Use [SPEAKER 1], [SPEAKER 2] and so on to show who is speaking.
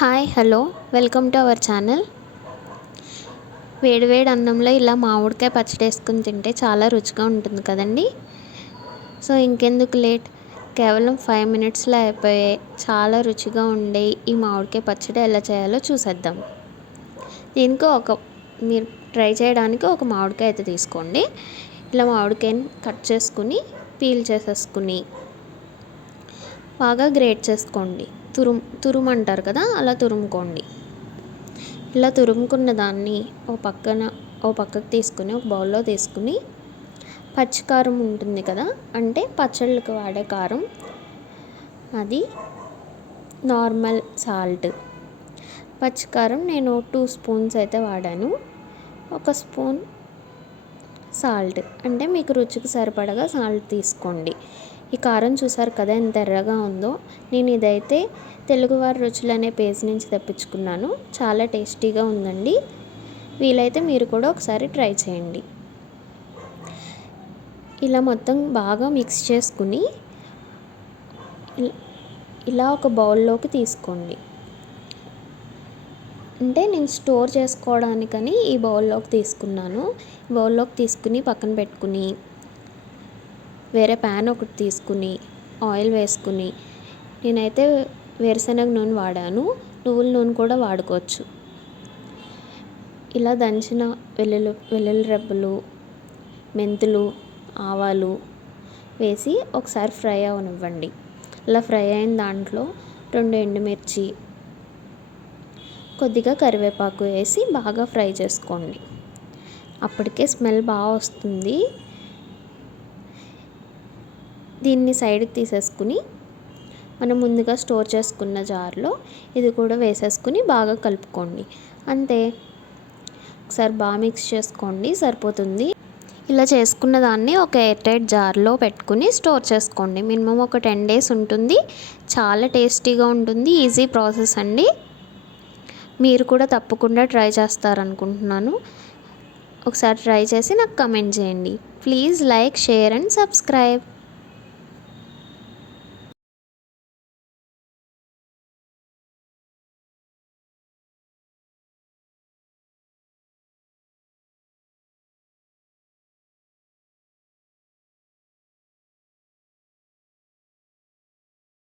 [SPEAKER 1] Hi hello. Welcome to our channel. వేడివేడి అన్నంలో ఇలా మామిడికాయ పచ్చడి వేసుకుని తింటే చాలా రుచిగా ఉంటుంది కదండి. సో ఇంకెందుకు లేట్? కేవలం ఫైవ్ మినిట్స్లో అయిపోయే చాలా రుచిగా ఉండే ఈ మామిడికాయ పచ్చడి ఎలా చేయాలో చూసేద్దాం. దీనికి ఒక మీరు ట్రై చేయడానికి ఒక మామిడికాయ అయితే తీసుకోండి. ఇలా మామిడికాయని కట్ చేసుకుని పీల్ చేసేసుకుని బాగా గ్రేట్ చేసుకోండి. తురుము తురుము అంటారు కదా అలా తురుముకోండి. ఇలా తురుముకున్న దాన్ని ఓ పక్కన ఓ పక్కకు తీసుకుని ఒక బౌల్లో తీసుకుని పచ్చికారం ఉంటుంది కదా అంటే పచ్చళ్ళకి వాడే కారం అది నార్మల్ సాల్ట్. పచ్చికారం నేను టూ స్పూన్స్ అయితే వాడాను. ఒక స్పూన్ సాల్ట్ అంటే మీకు రుచికి సరిపడగా సాల్ట్ తీసుకోండి. ఈ కారం చూసారు కదా ఎంత ఎర్రగా ఉందో. నేను ఇదైతే తెలుగువారి రుచులు అనే పేజ్ నుంచి తెప్పించుకున్నాను. చాలా టేస్టీగా ఉందండి. వీలైతే మీరు కూడా ఒకసారి ట్రై చేయండి. ఇలా మొత్తం బాగా మిక్స్ చేసుకుని ఇలా ఒక బౌల్లోకి తీసుకోండి. అంటే నేను స్టోర్ చేసుకోవడానికని ఈ బౌల్లోకి తీసుకున్నాను. బౌల్లోకి తీసుకుని పక్కన పెట్టుకుని వేరే ప్యాన్ ఒకటి తీసుకుని ఆయిల్ వేసుకుని నేనైతే వేరుశనగ నూనె వాడాను. నువ్వుల నూనె కూడా వాడుకోవచ్చు. ఇలా దంచిన వెల్లుల్లి వెల్లుల్లి రెబ్బలు మెంతులు ఆవాలు వేసి ఒకసారి ఫ్రై అవనివ్వండి. ఇలా ఫ్రై అయిన దాంట్లో రెండు ఎండుమిర్చి కొద్దిగా కరివేపాకు వేసి బాగా ఫ్రై చేసుకోండి. అప్పటికే స్మెల్ బాగా వస్తుంది. దీన్ని సైడ్కి తీసేసుకుని మనం ముందుగా స్టోర్ చేసుకున్న జార్లో ఇది కూడా వేసేసుకుని బాగా కలుపుకోండి. అంతే. ఒకసారి బాగా మిక్స్ చేసుకోండి సరిపోతుంది. ఇలా చేసుకున్న దాన్ని ఒక ఎయిర్ టైట్ జార్లో పెట్టుకుని స్టోర్ చేసుకోండి. మినిమం ఒక టెన్ డేస్ ఉంటుంది. చాలా టేస్టీగా ఉంటుంది. ఈజీ ప్రాసెస్ అండి. మీరు కూడా తప్పకుండా ట్రై చేస్తారనుకుంటున్నాను. ఒకసారి ట్రై చేసి నాకు కమెంట్ చేయండి. Please like share and subscribe.